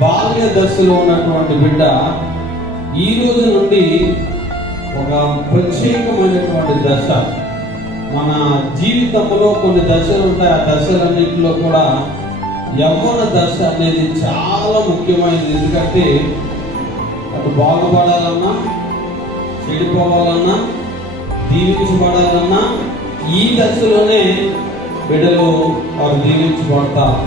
బాల్య దశలో ఉన్నటువంటి బిడ్డ ఈ రోజు నుండి ఒక ప్రత్యేకమైనటువంటి దశ, మన జీవితంలో కొన్ని దశలు ఉంటాయి. ఆ దశలన్నింటిలో కూడా యవ్వన దశ అనేది చాలా ముఖ్యమైనది. ఎందుకంటే అటు బాగుపడాలన్నా, చెడిపోవాలన్నా, దీవించబడాలన్నా ఈ దశలోనే బిడ్డలు వారు దీవించబడతారు.